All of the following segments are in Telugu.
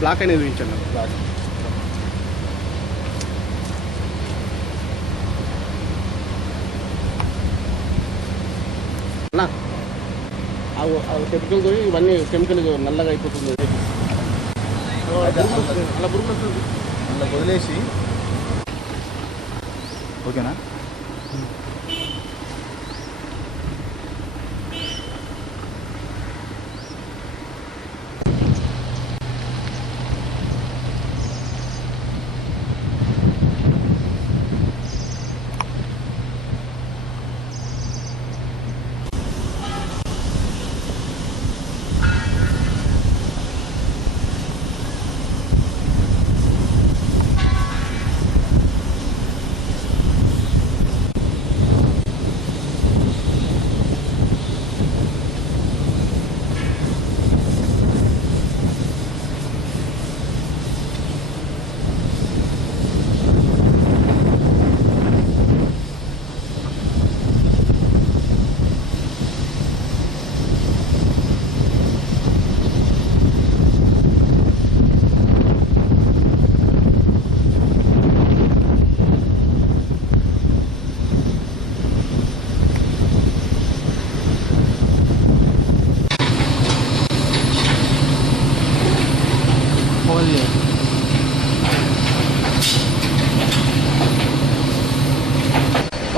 బ్లాక్ అనేది చూపించండి. బ్లాక్ అన్నా కెమికల్తో ఇవన్నీ కెమికల్ నల్లగా అయిపోతుంది. అలా పురుగు వస్తుంది. అలా వదిలేసి ఓకేనా.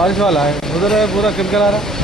बारिश वाला है, उधर है पूरा केमिकल आ रहा है।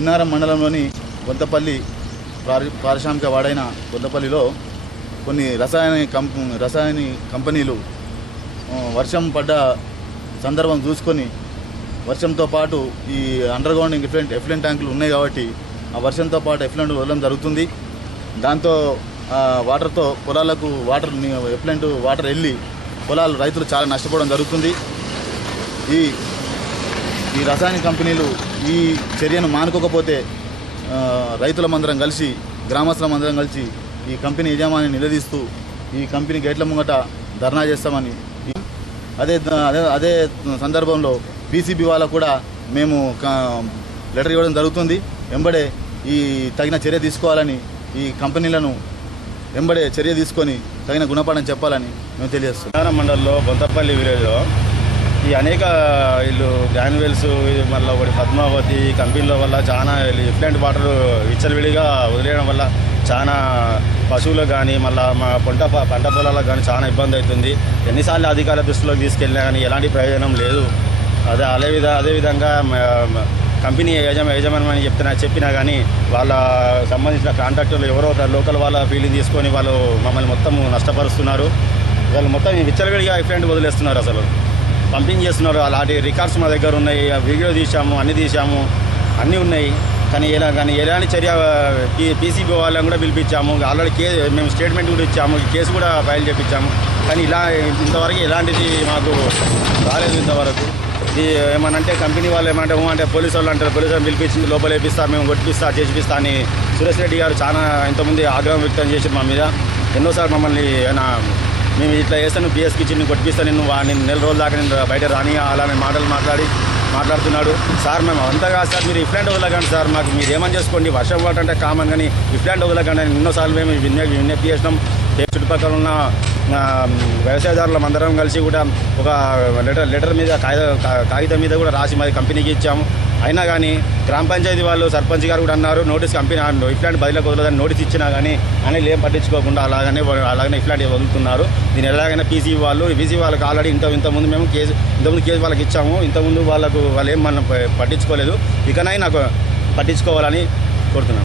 ఇన్నారం మండలంలోని బొంతపల్లి పారిశ్రామిక వాడైన బొంతపల్లిలో కొన్ని రసాయన కంపెనీలు వర్షం పడ్డ సందర్భం చూసుకొని వర్షంతో పాటు ఈ అండర్ గ్రౌండ్ ఎఫ్లెంట్ ట్యాంకులు ఉన్నాయి కాబట్టి ఆ వర్షంతో పాటు ఎఫ్లెంట్ వదలడం జరుగుతుంది. దాంతో వాటర్తో పొలాలకు ఎఫ్లెంట్ వాటర్ వెళ్ళి రైతులు చాలా నష్టపోవడం జరుగుతుంది. ఈ రసాయన కంపెనీలు ఈ చర్యను మానుకోకపోతే రైతులమందరం కలిసి గ్రామస్తులమందరం కలిసి ఈ కంపెనీ యజమానిని నిలదీస్తూ ఈ కంపెనీ గేట్ల ముంగట ధర్నా చేస్తామని, అదే సందర్భంలో పీసీబీ వాళ్ళకు కూడా మేము లెటర్ ఇవ్వడం జరుగుతుంది. వెంబడే ఈ తగిన చర్య తీసుకోవాలని, ఈ కంపెనీలను వెంబడే చర్య తీసుకొని తగిన గుణపాఠం చెప్పాలని మేము తెలియజేస్తున్నాం. మండలంలో బొంతపల్లి విలేజ్లో ఈ అనేక వీళ్ళు గ్రాన్యువల్స్ మళ్ళీ ఒకటి పద్మావతి కంపెనీల వల్ల చాలా ఎఫ్లెంట్ వాటర్ విచ్చలవిడిగా వదిలేయడం వల్ల చాలా పశువులకు కానీ మళ్ళీ మా పంట పొలాలకు కానీ చాలా ఇబ్బంది అవుతుంది. ఎన్నిసార్లు అధికారుల దృష్టిలోకి తీసుకెళ్ళినా కానీ ఎలాంటి ప్రయోజనం లేదు. అదేవిధంగా కంపెనీ యజమాని చెప్పినా కానీ వాళ్ళ సంబంధించిన కాంట్రాక్టర్లు ఎవరో లోకల్ వాళ్ళ ఫీలింగ్ తీసుకొని వాళ్ళు మమ్మల్ని మొత్తం నష్టపరుస్తున్నారు. వాళ్ళు మొత్తం విచ్చలవిడిగా ఎఫ్లెంట్ వదిలేస్తున్నారు, అసలు పంపింగ్ చేస్తున్నారు. అలాంటి రికార్డ్స్ మా దగ్గర ఉన్నాయి, వీడియో తీసాము, అన్నీ ఉన్నాయి. కానీ ఎలాంటి చర్య పీసీబీ వాళ్ళని కూడా పిలిపించాము. ఆల్రెడీ మేము స్టేట్మెంట్ కూడా ఇచ్చాము, కేసు కూడా ఫైల్ చేయించాము. కానీ ఇంతవరకు ఎలాంటిది మాకు రాలేదు. ఇంతవరకు ఏమనంటే కంపెనీ వాళ్ళు ఏమంటే పోలీసు వాళ్ళు అంటారు, పోలీసు వాళ్ళు పిలిపించి లోపల వేపిస్తా, మేము కొట్టిపిస్తా, చేసిపిస్తా అని సురేష్ రెడ్డి గారు చాలా ఇంతకుముందు ఆగ్రహం వ్యక్తం చేసి మా మీద ఎన్నోసార్లు మమ్మల్ని మేము ఇట్లా చేస్తాను, పిఎస్కి ఇచ్చి నేను కొట్టిపిస్తాను, నేను నెల రోజుల దాకా నేను బయట రాని అలానే మాటలు మాట్లాడి మాట్లాడుతున్నాడు. సార్ మేము అంతా కాదు సార్, మీరు ఇఫ్లాంట్ వదలకండి సార్, మాకు మీరు ఏమని చేసుకోండి, వర్షం వాటర్ అంటే కామన్, కానీ ఇఫ్లాంట్ వదలకండి అని ఎన్నోసార్లు మేము విజ్ఞప్తి చేసినాం. చుట్టుపక్కల ఉన్న వ్యవసాయదారులం అందరం కలిసి కూడా ఒక లెటర్ మీద కాగితం మీద కూడా రాసి మరి కంపెనీకి ఇచ్చాము. అయినా కానీ గ్రామ పంచాయతీ వాళ్ళు సర్పంచ్ గారు కూడా అన్నారు నోటీస్ కంపెనీ ఇఫ్లాంట్ బదిలీ వదలదని నోటీస్ ఇచ్చినా కానీ అనేది ఏం పట్టించుకోకుండా అలాగనే ఇఫ్లాంట్ వదులుతున్నారు. దీన్ని ఎలాగైనా పీసీ వాళ్ళకి ఆల్రెడీ ఇంతకుముందు మేము కేసు వాళ్ళకి ఇచ్చాము. ఇంతకుముందు వాళ్ళు ఏం మనం పట్టించుకోలేదు. ఇకనై నాకు పట్టించుకోవాలని కోరుతున్నాను.